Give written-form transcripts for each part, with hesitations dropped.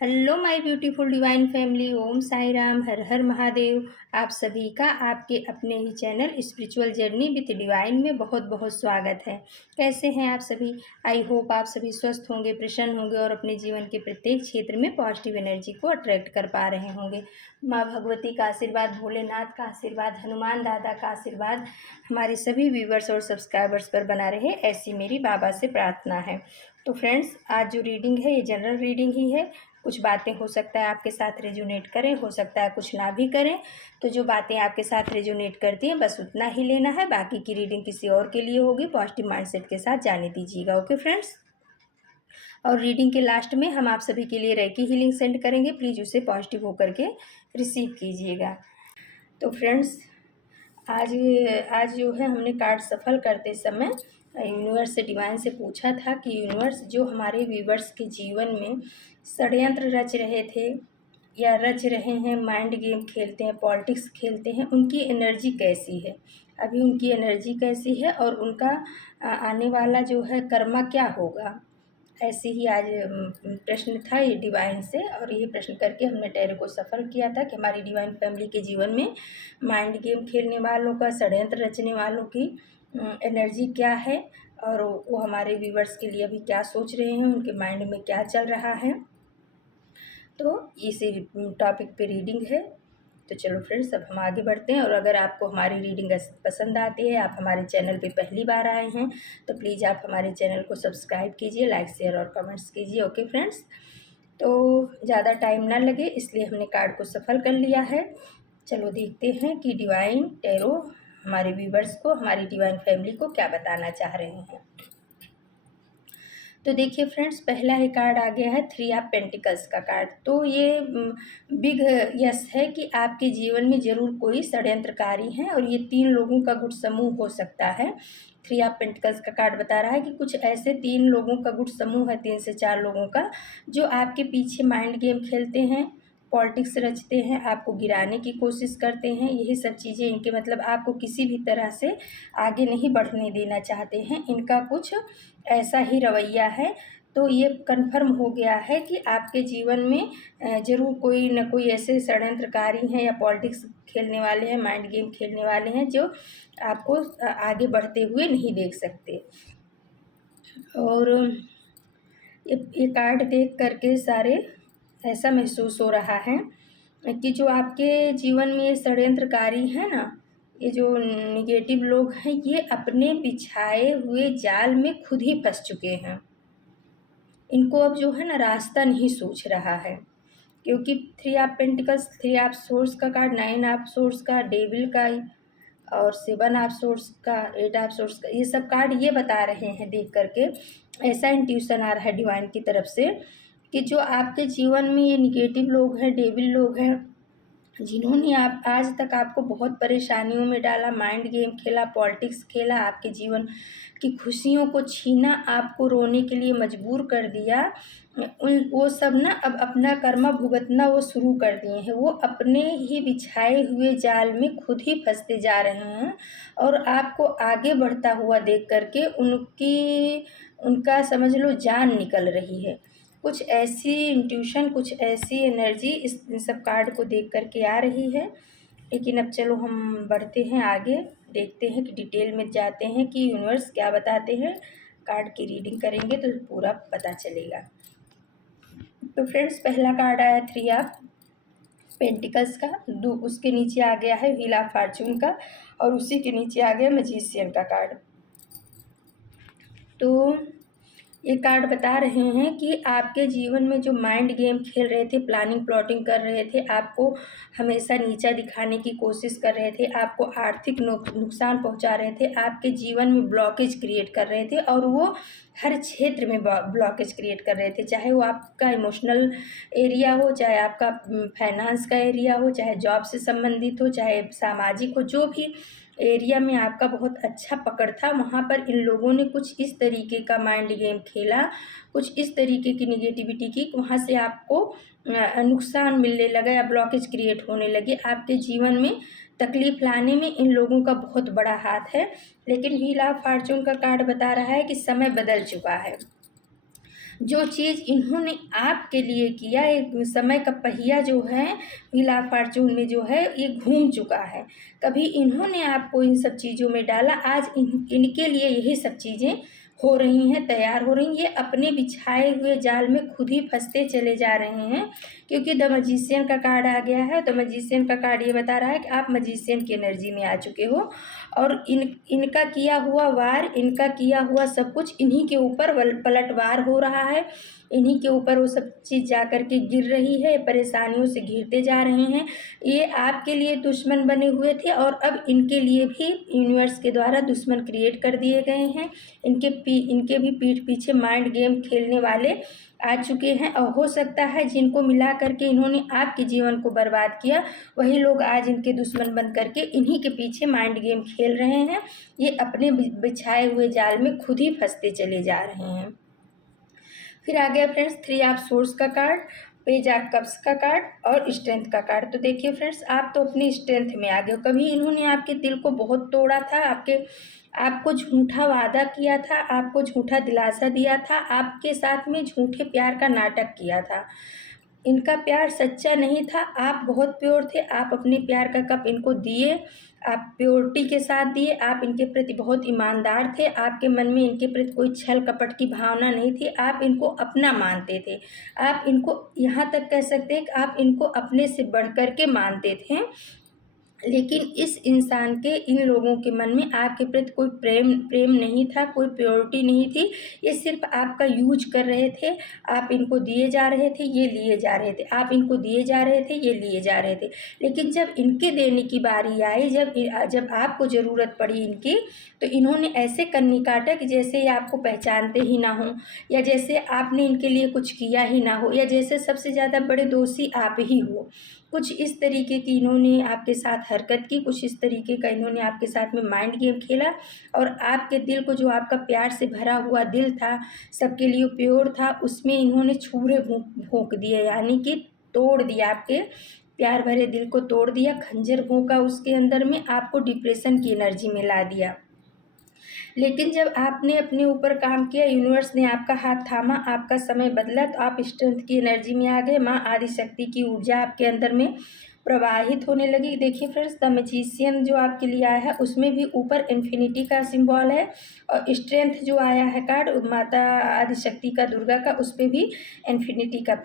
Hello my beautiful divine family. Om Sai Ram, Har Har Mahadev. आप सभी का आपके अपने ही channel spiritual journey with divine में बहुत बहुत स्वागत है। कैसे हैं आप सभी? आई होप आप सभी स्वस्थ होंगे, प्रसन्न होंगे और अपने जीवन के प्रत्येक क्षेत्र में पॉजिटिव एनर्जी को अट्रैक्ट कर पा रहे होंगे। माँ भगवती का आशीर्वाद, भोलेनाथ का आशीर्वाद, हनुमान दादा का आशीर्वाद हमारे सभी व्यूवर्स और सब्सक्राइबर्स पर बना रहे, ऐसी मेरी बाबा से प्रार्थना है। तो फ्रेंड्स, आज जो रीडिंग है ये जनरल रीडिंग ही है। कुछ बातें हो सकता है आपके साथ रेजोनेट करें, हो सकता है कुछ ना भी करें। तो जो बातें आपके साथ रेजोनेट करती हैं बस उतना ही लेना है, बाकी की रीडिंग किसी और के लिए होगी। पॉजिटिव माइंडसेट के साथ जाने दीजिएगा। Okay friends. और रीडिंग के लास्ट में हम आप सभी के लिए रेकी हीलिंग सेंड करेंगे, प्लीज़ उसे पॉजिटिव होकर के रिसीव कीजिएगा। तो फ्रेंड्स, आज आज जो है हमने कार्ड सफल करते समय यूनिवर्स से, डिवाइन से पूछा था कि यूनिवर्स, जो हमारे व्यूवर्स के जीवन में षड्यंत्र रच रहे थे या रच रहे हैं, माइंड गेम खेलते हैं, पॉलिटिक्स खेलते हैं, उनकी एनर्जी कैसी है, अभी उनकी एनर्जी कैसी है और उनका आने वाला जो है कर्मा क्या होगा। ऐसे ही आज प्रश्न था ये डिवाइन से, और ये प्रश्न करके हमने टैरो को सफल किया था कि हमारी डिवाइन फैमिली के जीवन में माइंड गेम खेलने वालों का, षड्यंत्र रचने वालों की एनर्जी क्या है और वो हमारे व्यूवर्स के लिए अभी क्या सोच रहे हैं, उनके माइंड में क्या चल रहा है। तो इसी टॉपिक पे रीडिंग है। तो चलो फ्रेंड्स, अब हम आगे बढ़ते हैं। और अगर आपको हमारी रीडिंग पसंद आती है, आप हमारे चैनल पे पहली बार आए हैं, तो प्लीज़ आप हमारे चैनल को सब्सक्राइब कीजिए, लाइक शेयर और कमेंट्स कीजिए। Okay friends. तो ज़्यादा टाइम ना लगे इसलिए हमने कार्ड को सफल कर लिया है। चलो देखते हैं कि डिवाइन टैरो हमारे व्यूवर्स को, हमारी डिवाइन फैमिली को क्या बताना चाह रहे हैं। तो देखिए फ्रेंड्स, पहला ही कार्ड आ गया है थ्री ऑफ पेंटिकल्स का कार्ड। तो ये बिग यस है कि आपके जीवन में ज़रूर कोई षड्यंत्रकारी है और ये 3 लोगों का गुट समूह हो सकता है। थ्री ऑफ पेंटिकल्स का कार्ड बता रहा है कि कुछ ऐसे 3 लोगों का गुट समूह है, 3 से 4 लोगों का, जो आपके पीछे माइंड गेम खेलते हैं, पॉलिटिक्स रचते हैं, आपको गिराने की कोशिश करते हैं। यही सब चीज़ें इनके, मतलब आपको किसी भी तरह से आगे नहीं बढ़ने देना चाहते हैं। इनका कुछ ऐसा ही रवैया है। तो ये कन्फर्म हो गया है कि आपके जीवन में ज़रूर कोई न कोई ऐसे षड्यंत्रकारी हैं या पॉलिटिक्स खेलने वाले हैं, माइंड गेम खेलने वाले हैं, जो आपको आगे बढ़ते हुए नहीं देख सकते। और ये कार्ड देख करके सारे ऐसा महसूस हो रहा है कि जो आपके जीवन में ये षड्यंत्रकारी है ना, ये जो निगेटिव लोग हैं, ये अपने बिछाए हुए जाल में खुद ही फंस चुके हैं। इनको अब जो है ना रास्ता नहीं सूझ रहा है, क्योंकि three of pentacles, three of source का कार्ड, 9 ऑफ सोर्स का, डेविल का और 7 ऑफ सोर्स का, 8 ऑफ सोर्स का, ये सब कार्ड ये बता रहे हैं देख करके, ऐसा इंट्यूशन आ रहा है डिवाइन की तरफ से कि जो आपके जीवन में ये निगेटिव लोग हैं, डेविल लोग हैं, जिन्होंने आप आज तक आपको बहुत परेशानियों में डाला, माइंड गेम खेला, पॉलिटिक्स खेला, आपके जीवन की खुशियों को छीना, आपको रोने के लिए मजबूर कर दिया, उन वो सब ना अब अपना कर्मा भुगतना वो शुरू कर दिए हैं। वो अपने ही बिछाए हुए जाल में खुद ही फंसते जा रहे हैं और आपको आगे बढ़ता हुआ देख करके उनका समझ लो जान निकल रही है। कुछ ऐसी इंट्यूशन, कुछ ऐसी एनर्जी इन सब कार्ड को देख करके आ रही है। लेकिन अब चलो हम बढ़ते हैं आगे, देखते हैं कि डिटेल में जाते हैं कि यूनिवर्स क्या बताते हैं। कार्ड की रीडिंग करेंगे तो पूरा पता चलेगा। तो फ्रेंड्स, पहला कार्ड आया थ्री ऑफ पेंटिकल्स का, उसके नीचे आ गया है व्हील ऑफ फॉर्चून का, और उसी के नीचे आ गया मैजिशियन का कार्ड। तो ये कार्ड बता रहे हैं कि आपके जीवन में जो माइंड गेम खेल रहे थे, प्लानिंग प्लॉटिंग कर रहे थे, आपको हमेशा नीचा दिखाने की कोशिश कर रहे थे, आपको आर्थिक नुकसान पहुंचा रहे थे, आपके जीवन में ब्लॉकेज क्रिएट कर रहे थे, और वो हर क्षेत्र में ब्लॉकेज क्रिएट कर रहे थे, चाहे वो आपका इमोशनल एरिया हो, चाहे आपका फाइनेंस का एरिया हो, चाहे जॉब से संबंधित हो, चाहे सामाजिक हो, जो भी एरिया में आपका बहुत अच्छा पकड़ था, वहाँ पर इन लोगों ने कुछ इस तरीके का माइंड गेम खेला, कुछ इस तरीके की निगेटिविटी की, वहाँ से आपको नुकसान मिलने लगा या ब्लॉकेज क्रिएट होने लगे। आपके जीवन में तकलीफ लाने में इन लोगों का बहुत बड़ा हाथ है। लेकिन व्हील ऑफ फॉर्चून का कार्ड बता रहा है कि समय बदल चुका है। जो चीज़ इन्होंने आपके लिए किया, एक समय का पहिया जो है व्हील ऑफ फॉर्च्यून में जो है ये घूम चुका है। कभी इन्होंने आपको इन सब चीज़ों में डाला, आज इनके लिए यही सब चीज़ें हो रही हैं, तैयार हो रही हैं। ये अपने बिछाए हुए जाल में खुद ही फंसते चले जा रहे हैं, क्योंकि द मजिशियन का कार्ड आ गया है। द मजिशियन का कार्ड ये बता रहा है कि आप मजिशियन की एनर्जी में आ चुके हो, और इनका किया हुआ वार, इनका किया हुआ सब कुछ इन्हीं के ऊपर पलटवार हो रहा है। इन्हीं के ऊपर वो सब चीज़ जा कर के गिर रही है, परेशानियों से घिरते जा रहे हैं। ये आपके लिए दुश्मन बने हुए थे, और अब इनके लिए भी यूनिवर्स के द्वारा दुश्मन क्रिएट कर दिए गए हैं। इनके भी पीठ पीछे माइंड गेम खेलने वाले आ चुके हैं, और हो सकता है जिनको मिला करके इन्होंने आपके जीवन को बर्बाद किया, वही लोग आज इनके दुश्मन बन करके इन्हीं के पीछे माइंड गेम खेल रहे हैं। ये अपने बिछाए हुए जाल में खुद ही फंसते चले जा रहे हैं। फिर आ गया फ्रेंड्स थ्री ऑफ सोर्स का कार्ड, पेज ऑफ कप्स का कार्ड और स्ट्रेंथ का कार्ड। तो देखिए फ्रेंड्स, आप तो अपनी स्ट्रेंथ में आ गए हो। कभी इन्होंने आपके दिल को बहुत तोड़ा था, आपको झूठा वादा किया था, आपको झूठा दिलासा दिया था, आपके साथ में झूठे प्यार का नाटक किया था। इनका प्यार सच्चा नहीं था, आप बहुत प्योर थे, आप अपने प्यार का कप इनको दिए, आप प्योरिटी के साथ दिए, आप इनके प्रति बहुत ईमानदार थे, आपके मन में इनके प्रति कोई छल कपट की भावना नहीं थी, आप इनको अपना मानते थे। आप इनको यहाँ तक कह सकते हैं कि आप इनको अपने से बढ़ कर के मानते थे। लेकिन इस इंसान के, इन लोगों के मन में आपके प्रति कोई प्रेम नहीं था, कोई प्योरिटी नहीं थी। ये सिर्फ आपका यूज कर रहे थे। आप इनको दिए जा रहे थे, ये लिए जा रहे थे, आप इनको दिए जा रहे थे, ये लिए जा रहे थे। लेकिन जब इनके देने की बारी आई, जब आपको ज़रूरत पड़ी इनकी, तो इन्होंने ऐसे कन्नी काटा कि जैसे ये आपको पहचानते ही ना हो, या जैसे आपने इनके लिए कुछ किया ही ना हो, या जैसे सबसे ज़्यादा बड़े दोषी आप ही हो। कुछ इस तरीके की इन्होंने आपके साथ हरकत की, कुछ इस तरीके का इन्होंने आपके साथ में माइंड गेम खेला, और आपके दिल को, जो आपका प्यार से भरा हुआ दिल था, सबके लिए प्योर था, उसमें इन्होंने छुरे भोंक दिए, यानी कि तोड़ दिया, आपके प्यार भरे दिल को तोड़ दिया, खंजर भोंका उसके अंदर में, आपको डिप्रेशन की एनर्जी में ला दिया। लेकिन जब आपने अपने ऊपर काम किया, यूनिवर्स ने आपका हाथ थामा, आपका समय बदला, तो आप स्ट्रेंथ की एनर्जी में आ गए। माँ आदिशक्ति की ऊर्जा आपके अंदर में प्रवाहित होने लगी। देखिए फ्रेंड्स, द मैजिशियन जो आपके लिए आया है, उसमें भी ऊपर इन्फिनिटी का सिंबल है, और स्ट्रेंथ जो आया है कार्ड माता आदिशक्ति का, दुर्गा का, उस पर भी इन्फिनिटी का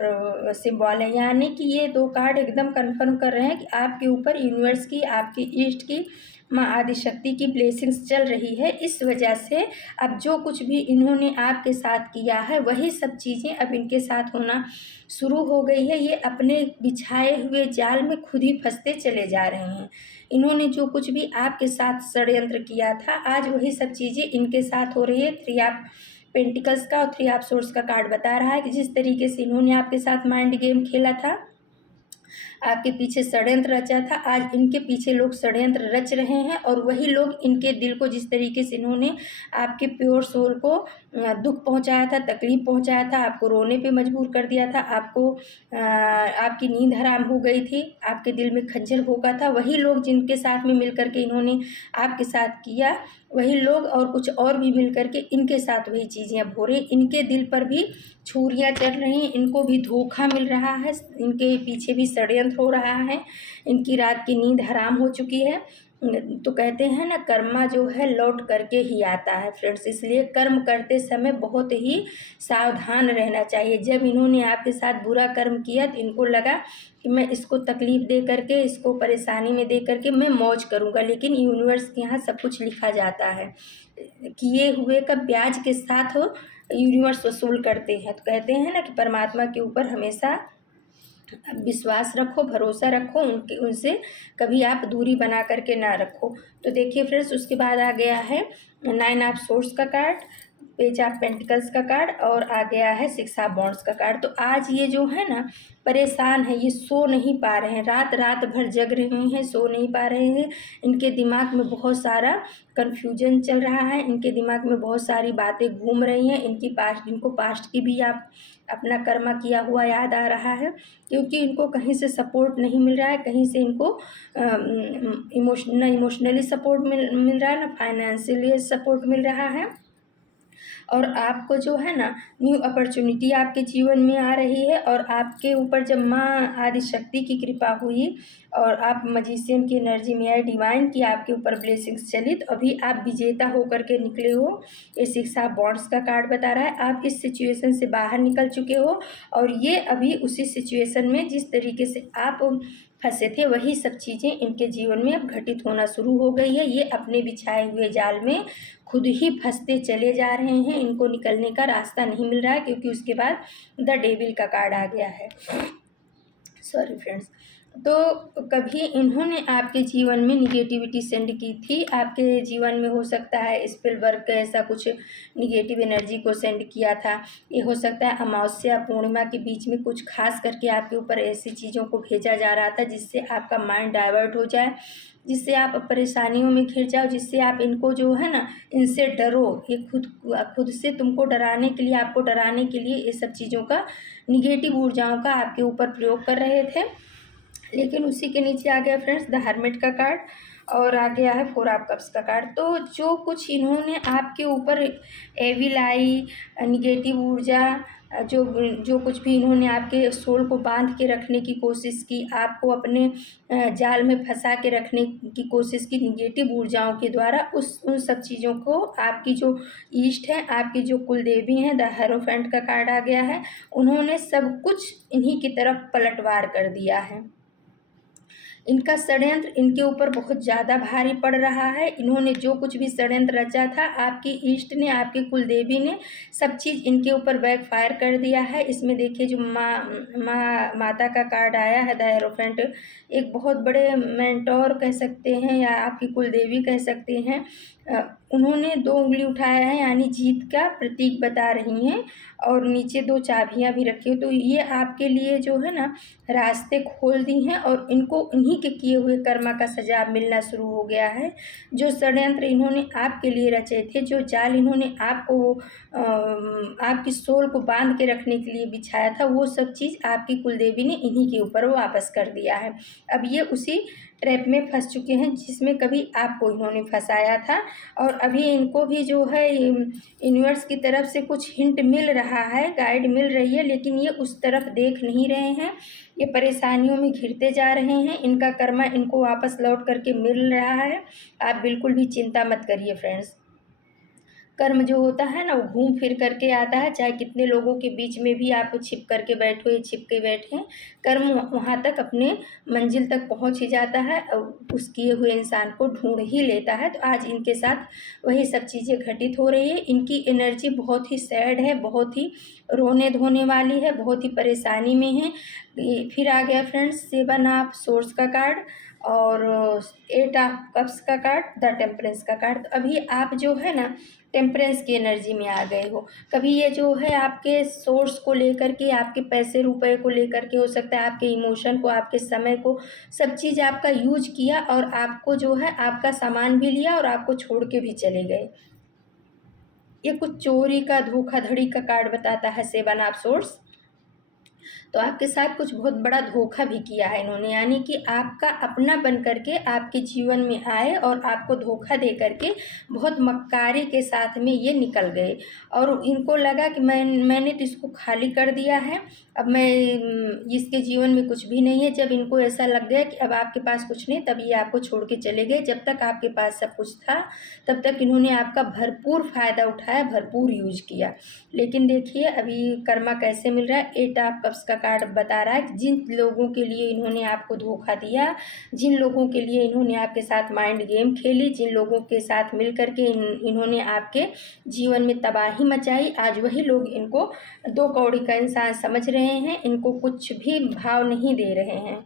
सिंबल है। यानी कि ये दो कार्ड एकदम कंफर्म कर रहे हैं कि आपके ऊपर यूनिवर्स की, आपकी ईस्ट की, माँ आदिशक्ति की ब्लेसिंग्स चल रही है। इस वजह से अब जो कुछ भी इन्होंने आपके साथ किया है, वही सब चीज़ें अब इनके साथ होना शुरू हो गई है। ये अपने बिछाए हुए जाल में खुद ही फंसते चले जा रहे हैं। इन्होंने जो कुछ भी आपके साथ षड्यंत्र किया था, आज वही सब चीज़ें इनके साथ हो रही है। थ्री ऑफ पेंटिकल्स का और थ्री ऑफ सोर्स का कार्ड बता रहा है कि जिस तरीके से इन्होंने आपके साथ माइंड गेम खेला था, आपके पीछे षड्यंत्र रचा था, आज इनके पीछे लोग षड्यंत्र रच रहे हैं, और वही लोग इनके दिल को, जिस तरीके से इन्होंने आपके प्योर सोल को दुख पहुंचाया था, तकलीफ पहुंचाया था, आपको रोने पे मजबूर कर दिया था, आपकी नींद हराम हो गई थी, आपके दिल में खंजर भोंका था, वही लोग जिनके साथ में मिल करके इन्होंने आपके साथ किया, वही लोग और कुछ और भी मिल करके इनके साथ वही चीज़ें अब हो रही। इनके दिल पर भी छुरियाँ चल रही हैं, इनको भी धोखा मिल रहा है, इनके पीछे भी षड्यंत्र हो रहा है, इनकी रात की नींद हराम हो चुकी है। तो कहते हैं ना, कर्मा जो है लौट करके ही आता है फ्रेंड्स, इसलिए कर्म करते समय बहुत ही सावधान रहना चाहिए। जब इन्होंने आपके साथ बुरा कर्म किया, तो इनको लगा कि मैं इसको तकलीफ़ दे करके, इसको परेशानी में दे करके मैं मौज करूँगा, लेकिन यूनिवर्स के यहाँ सब कुछ लिखा जाता है, किए हुए का ब्याज के साथ यूनिवर्स वसूल करते हैं। तो कहते हैं ना कि परमात्मा के ऊपर हमेशा विश्वास रखो, भरोसा रखो, उनसे कभी आप दूरी बना करके ना रखो। तो देखिए फ्रेंड्स, उसके बाद आ गया है नाइन ऑफ सोर्स का कार्ड, पेज ऑफ पेंटिकल्स का कार्ड, और आ गया है सिक्स ऑफ बॉन्ड्स का कार्ड। तो आज ये जो है ना, परेशान है, ये सो नहीं पा रहे हैं, रात भर जग रहे हैं, सो नहीं पा रहे हैं। इनके दिमाग में बहुत सारा कन्फ्यूजन चल रहा है, इनके दिमाग में बहुत सारी बातें घूम रही हैं, इनको पास्ट की भी आप अपना कर्मा किया हुआ याद आ रहा है, क्योंकि इनको कहीं से सपोर्ट नहीं मिल रहा है, कहीं से इनको इमोशनली सपोर्ट मिल रहा है, ना फाइनेंशियली सपोर्ट मिल रहा है, और आपको जो है ना न्यू अपॉर्चुनिटी आपके जीवन में आ रही है। और आपके ऊपर जब माँ आदिशक्ति की कृपा हुई और आप मजिशियन की एनर्जी में आए, डिवाइन की आपके ऊपर ब्लेसिंग्स चली, तो अभी आप विजेता होकर के निकले हो। ये 6 ऑफ वॉन्ड्स का कार्ड बता रहा है आप इस सिचुएशन से बाहर निकल चुके हो और ये अभी उसी सिचुएशन में जिस तरीके से आप फंसे थे वही सब चीज़ें इनके जीवन में अब घटित होना शुरू हो गई है। ये अपने बिछाए हुए जाल में खुद ही फंसते चले जा रहे हैं, इनको निकलने का रास्ता नहीं मिल रहा है, क्योंकि उसके बाद द डेविल का कार्ड आ गया है। Sorry friends. तो कभी इन्होंने आपके जीवन में निगेटिविटी सेंड की थी, आपके जीवन में हो सकता है स्पेल वर्क का ऐसा कुछ निगेटिव एनर्जी को सेंड किया था। ये हो सकता है अमावस्या पूर्णिमा के बीच में कुछ खास करके आपके ऊपर ऐसी चीज़ों को भेजा जा रहा था जिससे आपका माइंड डाइवर्ट हो जाए, जिससे आप परेशानियों में घिर जाओ, जिससे आप इनको जो है ना इनसे डरो। ये खुद से तुमको डराने के लिए, आपको डराने के लिए ये सब चीज़ों का, निगेटिव ऊर्जाओं का आपके ऊपर प्रयोग कर रहे थे। लेकिन उसी के नीचे आ गया फ्रेंड्स द हर्मिट का कार्ड और आ गया है 4 ऑफ कप्स का कार्ड। तो जो कुछ इन्होंने आपके ऊपर एविल आई, निगेटिव ऊर्जा, जो जो कुछ भी इन्होंने आपके सोल को बांध के रखने की कोशिश की, आपको अपने जाल में फंसा के रखने की कोशिश की निगेटिव ऊर्जाओं के द्वारा, उन सब चीज़ों को आपकी जो ईस्ट है, आपकी जो कुल देवी हैं, द हेरोफेंट का कार्ड आ गया है, उन्होंने सब कुछ इन्हीं की तरफ पलटवार कर दिया है। इनका षड्यंत्र इनके ऊपर बहुत ज़्यादा भारी पड़ रहा है। इन्होंने जो कुछ भी षड्यंत्र रचा था, आपकी ईष्ट ने, आपकी कुलदेवी ने सब चीज़ इनके ऊपर बैकफायर कर दिया है। इसमें देखिए जो माता का कार्ड आया है द हेरोफेंट, एक बहुत बड़े मेंटोर कह सकते हैं या आपकी कुलदेवी कह सकते हैं। उन्होंने 2 उंगली उठाया है यानी जीत का प्रतीक बता रही हैं और नीचे 2 चाबियां भी रखी हो। तो ये आपके लिए जो है ना रास्ते खोल दी हैं और इनको इन्हीं के किए हुए कर्मा का सजा मिलना शुरू हो गया है। जो षड्यंत्र इन्होंने आपके लिए रचे थे, जो जाल इन्होंने आपको आपकी सोल को बांध के रखने के लिए बिछाया था, वो सब चीज़ आपकी कुलदेवी ने इन्हीं के ऊपर वापस कर दिया है। अब ये उसी ट्रैप में फंस चुके हैं जिसमें कभी आपको इन्होंने फंसाया था। और अभी इनको भी जो है यूनिवर्स की तरफ से कुछ हिंट मिल रहा है, गाइड मिल रही है, लेकिन ये उस तरफ देख नहीं रहे हैं। ये परेशानियों में घिरते जा रहे हैं, इनका कर्मा इनको वापस लौट करके मिल रहा है। आप बिल्कुल भी चिंता मत करिए फ्रेंड्स। कर्म जो होता है ना वो घूम फिर करके आता है, चाहे कितने लोगों के बीच में भी आप छिप करके बैठो या छिप के बैठे, कर्म वहाँ तक अपने मंजिल तक पहुँच ही जाता है और उस किए हुए इंसान को ढूंढ ही लेता है। तो आज इनके साथ वही सब चीज़ें घटित हो रही है। इनकी एनर्जी बहुत ही सैड है, बहुत ही रोने धोने वाली है, बहुत ही परेशानी में है। फिर आ गया फ्रेंड्स 7 ऑफ सोर्स का कार्ड और 8 ऑफ कप्स का कार्ड, द टेम्परेंस का कार्ड। तो अभी आप जो है ना टेम्परेंस की एनर्जी में आ गए हो। कभी ये जो है आपके सोर्स को लेकर के, आपके पैसे रुपए को लेकर के, हो सकता है आपके इमोशन को, आपके समय को, सब चीज़ आपका यूज किया और आपको जो है आपका सामान भी लिया और आपको छोड़ के भी चले गए। ये कुछ चोरी का, धोखाधड़ी का कार्ड बताता है 7 ऑफ सोर्स। तो आपके साथ कुछ बहुत बड़ा धोखा भी किया है इन्होंने, यानी कि आपका अपना बन करके आपके जीवन में आए और आपको धोखा दे करके बहुत मक्कारी के साथ में ये निकल गए। और इनको लगा कि मैंने तो इसको खाली कर दिया है, अब मैं इसके जीवन में कुछ भी नहीं है। जब इनको ऐसा लग गया कि अब आपके पास कुछ नहीं, तब ये आपको छोड़ के चले गए। जब तक आपके पास सब कुछ था तब तक इन्होंने आपका भरपूर फ़ायदा उठाया, भरपूर यूज किया। लेकिन देखिए अभी कर्मा कैसे मिल रहा है। 8 ऑफ कप्स का कार्ड बता रहा है कि जिन लोगों के लिए इन्होंने आपको धोखा दिया, जिन लोगों के लिए इन्होंने आपके साथ माइंड गेम खेली, जिन लोगों के साथ मिल करके इन्होंने आपके जीवन में तबाही मचाई, आज वही लोग इनको 2 कौड़ी का इंसान समझ रहे हैं, इनको कुछ भी भाव नहीं दे रहे हैं।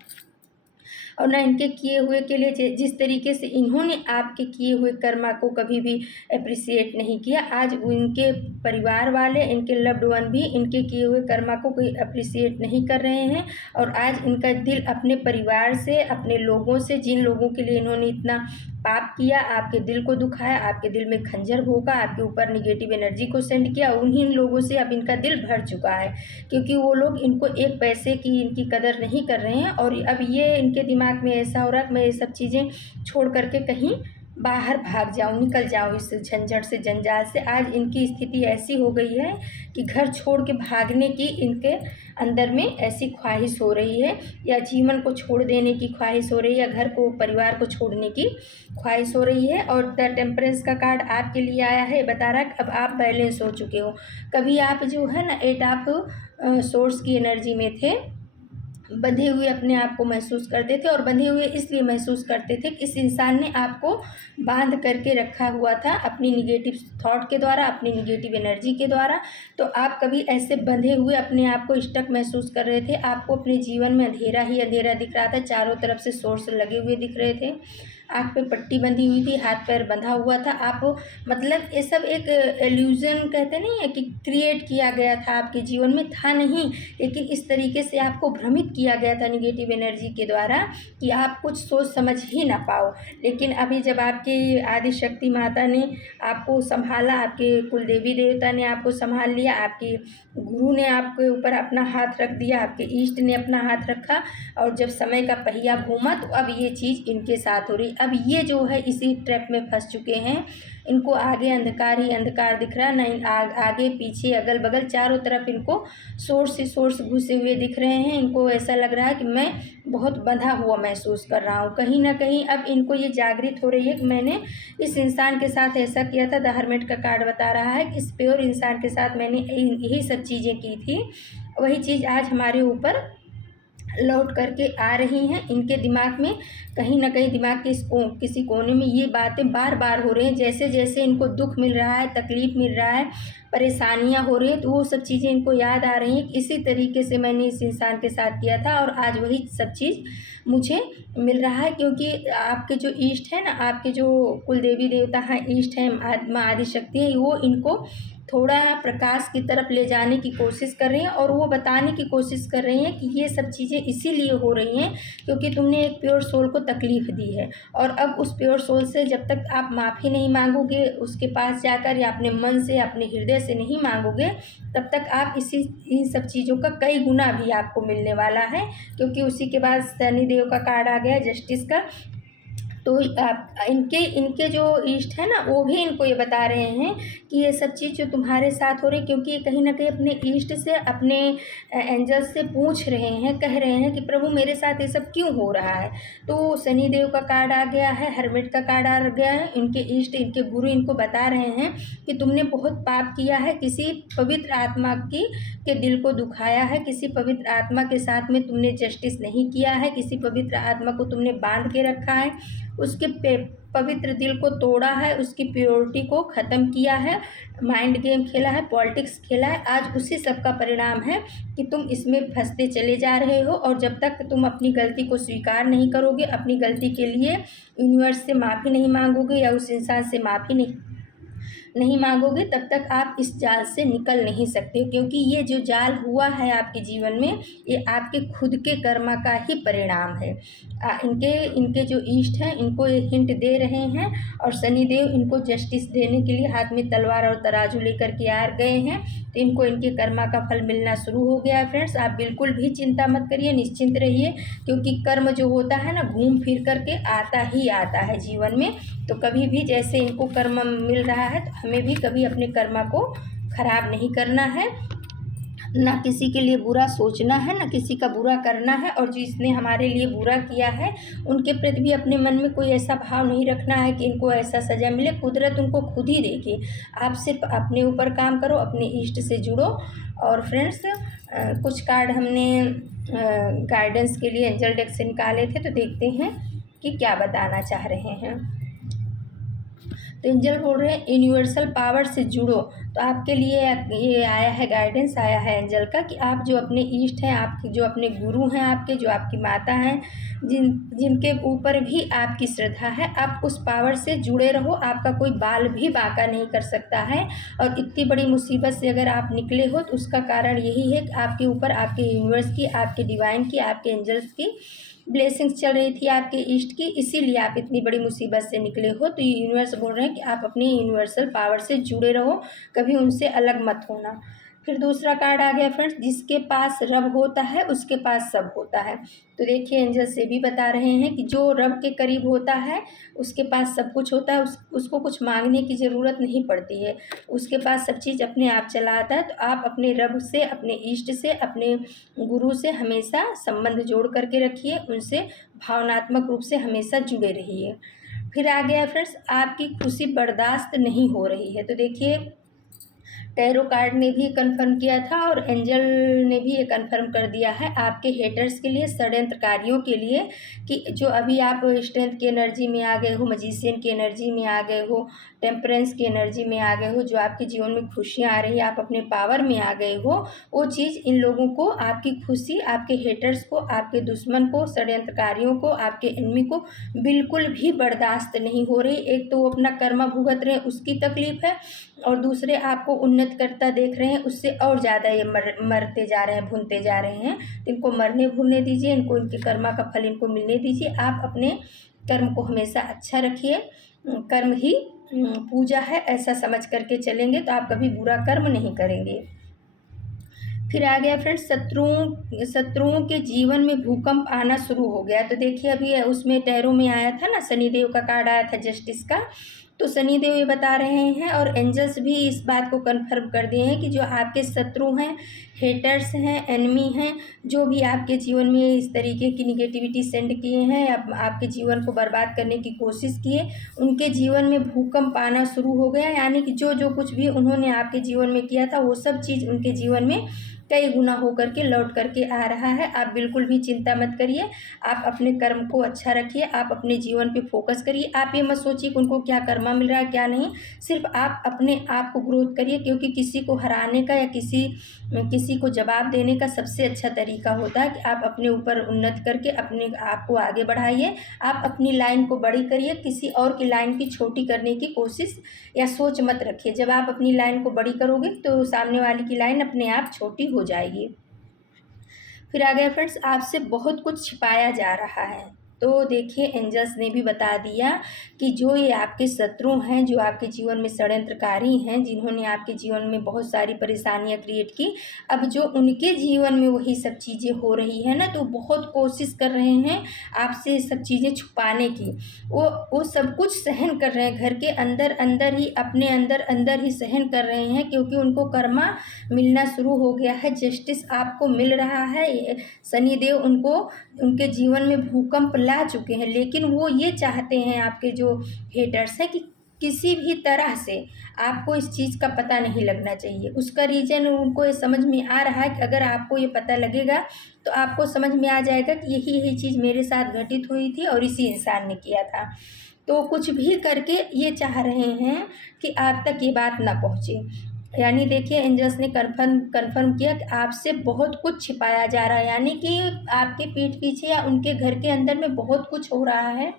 और ना इनके किए हुए के लिए, जिस तरीके से इन्होंने आपके किए हुए कर्मा को कभी भी अप्रिसिएट नहीं किया, आज इनके परिवार वाले, इनके लव्ड वन भी इनके किए हुए कर्मा को कोई अप्रिसिएट नहीं कर रहे हैं। और आज इनका दिल अपने परिवार से, अपने लोगों से, जिन लोगों के लिए इन्होंने इतना पाप किया, आपके दिल को दुखाया, आपके दिल में खंजर भोंका, आपके ऊपर निगेटिव एनर्जी को सेंड किया, उन्हीं लोगों से अब इनका दिल भर चुका है। क्योंकि वो लोग इनको एक पैसे की इनकी कदर नहीं कर रहे हैं और अब ये इनके दिमाग में ऐसा हो रहा है कि मैं ये सब चीज़ें छोड़ करके कहीं बाहर भाग जाऊँ, निकल जाऊँ इस झंझट से, जंजाल से। आज इनकी स्थिति ऐसी हो गई है कि घर छोड़ के भागने की इनके अंदर में ऐसी ख्वाहिश हो रही है, या जीवन को छोड़ देने की ख्वाहिश हो रही है, या घर को, परिवार को छोड़ने की ख्वाहिश हो रही है। और द टेम्परेंस का कार्ड आपके लिए आया है, बता रहा है कि अब आप बैलेंस हो चुके हो। कभी आप जो है ना 8 ऑफ सोर्स की एनर्जी में थे, बंधे हुए अपने आप को महसूस करते थे, और बंधे हुए इसलिए महसूस करते थे कि इस इंसान ने आपको बांध करके रखा हुआ था अपनी निगेटिव थॉट के द्वारा, अपनी निगेटिव एनर्जी के द्वारा। तो आप कभी ऐसे बंधे हुए अपने आप को स्टक महसूस कर रहे थे, आपको अपने जीवन में अंधेरा ही अंधेरा दिख रहा था, चारों तरफ से सोर्स लगे हुए दिख रहे थे, आँख पे पट्टी बंधी हुई थी, हाथ पैर बंधा हुआ था। आप मतलब ये सब एक इल्यूज़न कहते नहीं है कि क्रिएट किया गया था, आपके जीवन में था नहीं, लेकिन इस तरीके से आपको भ्रमित किया गया था निगेटिव एनर्जी के द्वारा कि आप कुछ सोच समझ ही ना पाओ। लेकिन अभी जब आपकी आदि शक्ति माता ने आपको संभाला, आपके कुल देवी देवता ने आपको संभाल लिया, आपकी गुरु ने आपके ऊपर अपना हाथ रख दिया, आपके इष्ट ने अपना हाथ रखा, और जब समय का पहिया घूमा तो अब ये चीज़ इनके साथ हो रही। अब ये जो है इसी ट्रैप में फंस चुके हैं। इनको आगे अंधकार ही अंधकार दिख रहा है, नहीं आगे पीछे अगल बगल चारों तरफ इनको सोर्स ही सोर्स घुसे हुए दिख रहे हैं। इनको ऐसा लग रहा है कि मैं बहुत बंधा हुआ महसूस कर रहा हूँ कहीं ना कहीं। अब इनको ये जागृत हो रही है कि मैंने इस इंसान के साथ ऐसा किया था। द हर्मिट का कार्ड बता रहा है कि इस प्योर इंसान के साथ मैंने यही सब चीज़ें की थी, वही चीज़ आज हमारे ऊपर लौट करके आ रही हैं। इनके दिमाग में कहीं ना कहीं, दिमाग के किसी कोने में ये बातें बार बार हो रही हैं। जैसे जैसे इनको दुख मिल रहा है, तकलीफ़ मिल रहा है, परेशानियां हो रही हैं, तो वो सब चीज़ें इनको याद आ रही हैं कि इसी तरीके से मैंने इस इंसान के साथ किया था, और आज वही सब चीज़ मुझे मिल रहा है। क्योंकि आपके जो ईष्ट है ना, आपके जो कुल देवी देवता हैं, ईष्ट हैं, आत्मा आदि शक्ति है, वो इनको थोड़ा प्रकाश की तरफ ले जाने की कोशिश कर रही हैं, और वो बताने की कोशिश कर रही हैं कि ये सब चीज़ें इसीलिए हो रही हैं क्योंकि तुमने एक प्योर सोल को तकलीफ़ दी है। और अब उस प्योर सोल से जब तक आप माफ़ी नहीं मांगोगे उसके पास जाकर, या अपने मन से, अपने हृदय से नहीं मांगोगे, तब तक आप इन सब चीज़ों का कई गुना भी आपको मिलने वाला है। क्योंकि उसी के बाद शनिदेव का कार्ड आ गया, जस्टिस का। तो आप इनके जो ईष्ट है ना, वो भी इनको ये बता रहे हैं कि ये सब चीज़ जो तुम्हारे साथ हो रही, क्योंकि ये कहीं ना कहीं अपने ईष्ट से, अपने एंजल्स से पूछ रहे हैं, कह रहे हैं कि प्रभु मेरे साथ ये सब क्यों हो रहा है। तो शनिदेव का कार्ड आ गया है, हर्मिट का कार्ड आ गया है। इनके ईष्ट, इनके गुरु इनको बता रहे हैं कि तुमने बहुत पाप किया है, किसी पवित्र आत्मा के दिल को दुखाया है, किसी पवित्र आत्मा के साथ में तुमने जस्टिस नहीं किया है, किसी पवित्र आत्मा को तुमने बांध के रखा है, उसके पवित्र दिल को तोड़ा है, उसकी प्योरिटी को ख़त्म किया है, माइंड गेम खेला है, पॉलिटिक्स खेला है। आज उसी सब का परिणाम है कि तुम इसमें फंसते चले जा रहे हो। और जब तक तुम अपनी गलती को स्वीकार नहीं करोगे, अपनी गलती के लिए यूनिवर्स से माफ़ी नहीं मांगोगे, या उस इंसान से माफ़ी नहीं मांगोगे, तब तक आप इस जाल से निकल नहीं सकते। क्योंकि ये जो जाल हुआ है आपके जीवन में, ये आपके खुद के कर्मा का ही परिणाम है। इनके जो ईष्ट हैं, इनको ये हिंट दे रहे हैं, और शनिदेव इनको जस्टिस देने के लिए हाथ में तलवार और तराजू लेकर के आ गए हैं। तो इनको इनके कर्मा का फल मिलना शुरू हो गया है। फ्रेंड्स, आप बिल्कुल भी चिंता मत करिए, निश्चिंत रहिए, क्योंकि कर्म जो होता है ना, घूम फिर करके आता ही आता है जीवन में। तो कभी भी जैसे इनको कर्म मिल रहा है, तो हमें भी कभी अपने कर्मा को ख़राब नहीं करना है, ना किसी के लिए बुरा सोचना है, ना किसी का बुरा करना है। और जिसने हमारे लिए बुरा किया है, उनके प्रति भी अपने मन में कोई ऐसा भाव नहीं रखना है कि इनको ऐसा सज़ा मिले। कुदरत उनको खुद ही देगी। आप सिर्फ अपने ऊपर काम करो, अपने इष्ट से जुड़ो। और फ्रेंड्स, कुछ कार्ड हमने गाइडेंस के लिए एंजल डेक से निकाले थे, तो देखते हैं कि क्या बताना चाह रहे हैं। तो एंजल बोल रहे हैं यूनिवर्सल पावर से जुड़ो। तो आपके लिए ये आया है, गाइडेंस आया है एंजल का, कि आप जो अपने ईष्ट हैं, आपके जो अपने गुरु हैं, आपके जो आपकी माता हैं, जिनके ऊपर भी आपकी श्रद्धा है, आप उस पावर से जुड़े रहो। आपका कोई बाल भी बांका नहीं कर सकता है। और इतनी बड़ी मुसीबत से अगर आप निकले हो, तो उसका कारण यही है कि आपके ऊपर आपके यूनिवर्स की, आपके डिवाइन की, आपके एंजल्स की ब्लेसिंग्स चल रही थी, आपके ईष्ट की, इसीलिए आप इतनी बड़ी मुसीबत से निकले हो। तो यूनिवर्स बोल रहे हैं कि आप अपनी यूनिवर्सल पावर से जुड़े रहो, कभी उनसे अलग मत होना। फिर दूसरा कार्ड आ गया फ्रेंड्स, जिसके पास रब होता है उसके पास सब होता है। तो देखिए एंजल्स ये भी बता रहे हैं कि जो रब के करीब होता है उसके पास सब कुछ होता है, उसको कुछ मांगने की ज़रूरत नहीं पड़ती है, उसके पास सब चीज़ अपने आप चला आता है। तो आप अपने रब से, अपने इष्ट से, अपने गुरु से हमेशा संबंध जोड़ करके रखिए, उनसे भावनात्मक रूप से हमेशा जुड़े रहिए। फिर आ गया फ्रेंड्स, आपकी खुशी बर्दाश्त नहीं हो रही है। तो देखिए टैरो कार्ड ने भी कंफर्म किया था और एंजल ने भी ये कंफर्म कर दिया है आपके हेटर्स के लिए, षड्यंत्रकारियों के लिए, कि जो अभी आप स्ट्रेंथ की एनर्जी में आ गए हो, मजिशियन की एनर्जी में आ गए हो, टेम्परेंस की एनर्जी में आ गए हो, जो आपके जीवन में खुशियाँ आ रही है, आप अपने पावर में आ गए हो, वो चीज़ इन लोगों को, आपकी खुशी आपके हेटर्स को, आपके दुश्मन को, षड्यंत्रकारियों को, आपके एनिमी को बिल्कुल भी बर्दाश्त नहीं हो रही। एक तो वो अपना कर्मा भुगत रहे हैं, उसकी तकलीफ है, और दूसरे आपको उन्नत करता देख रहे हैं, उससे और ज़्यादा ये मरते जा रहे हैं, भूनते जा रहे हैं। तो इनको मरने भूनने दीजिए, इनको इनके कर्मा का फल इनको मिलने दीजिए। आप अपने कर्म को हमेशा अच्छा रखिए, कर्म ही पूजा है ऐसा समझ करके चलेंगे तो आप कभी बुरा कर्म नहीं करेंगे। फिर आ गया फ्रेंड्स, शत्रुओं के जीवन में भूकंप आना शुरू हो गया। तो देखिए अभी उसमें टैरो में आया था ना, शनिदेव का कार्ड आया था जस्टिस का। तो शनिदेव ये बता रहे हैं और एंजल्स भी इस बात को कंफर्म कर दिए हैं कि जो आपके शत्रु हैं, हेटर्स हैं, एनिमी हैं, जो भी आपके जीवन में इस तरीके की निगेटिविटी सेंड किए हैं या आपके जीवन को बर्बाद करने की कोशिश किए, उनके जीवन में भूकंप आना शुरू हो गया। यानी कि जो जो कुछ भी उन्होंने आपके जीवन में किया था वो सब चीज़ उनके जीवन में कई गुना होकर के लौट करके आ रहा है। आप बिल्कुल भी चिंता मत करिए, आप अपने कर्म को अच्छा रखिए, आप अपने जीवन पे फोकस करिए। आप ये मत सोचिए कि उनको क्या कर्मा मिल रहा है क्या नहीं, सिर्फ आप अपने आप को ग्रोथ करिए, क्योंकि किसी को हराने का या किसी को जवाब देने का सबसे अच्छा तरीका होता है कि आप अपने ऊपर उन्नत करके अपने आप को आगे बढ़ाइए। आप अपनी लाइन को बड़ी करिए, किसी और की लाइन की छोटी करने की कोशिश या सोच मत रखिए। जब आप अपनी लाइन को बड़ी करोगे तो सामने वाले की लाइन अपने आप छोटी हो जाएगी। फिर आ गया फ्रेंड्स, आपसे बहुत कुछ छिपाया जा रहा है। तो देखिए एंजल्स ने भी बता दिया कि जो ये आपके शत्रु हैं, जो आपके जीवन में षड्यंत्रकारी हैं, जिन्होंने आपके जीवन में बहुत सारी परेशानियां क्रिएट की, अब जो उनके जीवन में वही सब चीज़ें हो रही है ना, तो बहुत कोशिश कर रहे हैं आपसे ये सब चीज़ें छुपाने की। वो सब कुछ सहन कर रहे हैं, घर के अंदर अंदर ही, अपने अंदर अंदर ही सहन कर रहे हैं, क्योंकि उनको कर्मा मिलना शुरू हो गया है, जस्टिस आपको मिल रहा है। शनिदेव उनको उनके जीवन में भूकंप ला चुके हैं, लेकिन वो ये चाहते हैं, आपके जो हेटर्स हैं, कि किसी भी तरह से आपको इस चीज़ का पता नहीं लगना चाहिए। उसका रीज़न उनको ये समझ में आ रहा है कि अगर आपको ये पता लगेगा तो आपको समझ में आ जाएगा कि यही यही चीज़ मेरे साथ घटित हुई थी और इसी इंसान ने किया था। तो कुछ भी करके ये चाह रहे हैं कि आप तक ये बात ना पहुँचे। यानी देखिए एंजल्स ने कन्फर्म किया कि आपसे बहुत कुछ छिपाया जा रहा है, यानी कि आपके पीठ पीछे या उनके घर के अंदर में बहुत कुछ हो रहा है।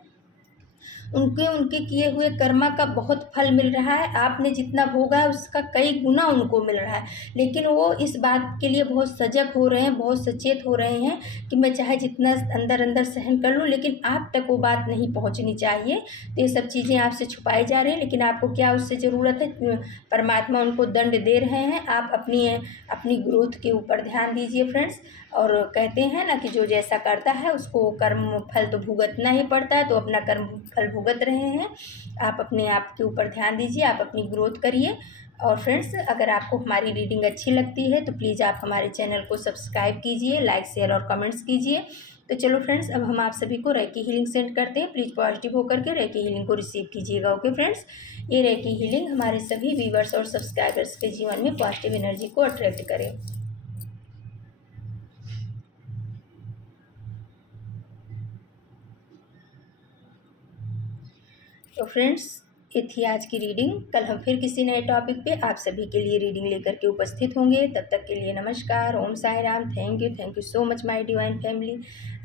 उनके किए हुए कर्मा का बहुत फल मिल रहा है, आपने जितना भोगा है उसका कई गुना उनको मिल रहा है। लेकिन वो इस बात के लिए बहुत सजग हो रहे हैं, बहुत सचेत हो रहे हैं कि मैं चाहे जितना अंदर अंदर सहन कर लूँ, लेकिन आप तक वो बात नहीं पहुँचनी चाहिए। तो ये सब चीज़ें आपसे छुपाई जा रही हैं, लेकिन आपको क्या उससे ज़रूरत है, परमात्मा उनको दंड दे रहे हैं। आप अपनी ग्रोथ के ऊपर ध्यान दीजिए फ्रेंड्स। और कहते हैं ना कि जो जैसा करता है उसको कर्म फल तो भुगतना ही पड़ता है, तो अपना कर्म फल भुगत रहे हैं। आप अपने आप के ऊपर ध्यान दीजिए, आप अपनी ग्रोथ करिए। और फ्रेंड्स अगर आपको हमारी रीडिंग अच्छी लगती है तो प्लीज़ आप हमारे चैनल को सब्सक्राइब कीजिए, लाइक शेयर और कमेंट्स कीजिए। तो चलो फ्रेंड्स, अब हम आप सभी को रेकी हीलिंग सेंड करते हैं। प्लीज़ पॉजिटिव होकर के रेकी हीलिंग को रिसीव कीजिएगा। ओके फ्रेंड्स, ये रेकी हीलिंग हमारे सभी व्यूवर्स और सब्सक्राइबर्स के जीवन में पॉजिटिव एनर्जी को अट्रैक्ट करे। तो फ्रेंड्स, ये थी आज की रीडिंग। कल हम फिर किसी नए टॉपिक पे आप सभी के लिए रीडिंग लेकर के उपस्थित होंगे। तब तक के लिए नमस्कार, Om Sai Ram. Thank you so much my divine family.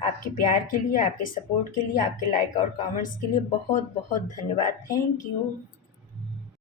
आपके प्यार के लिए, आपके सपोर्ट के लिए, आपके लाइक और कमेंट्स के लिए बहुत बहुत धन्यवाद। Thank you.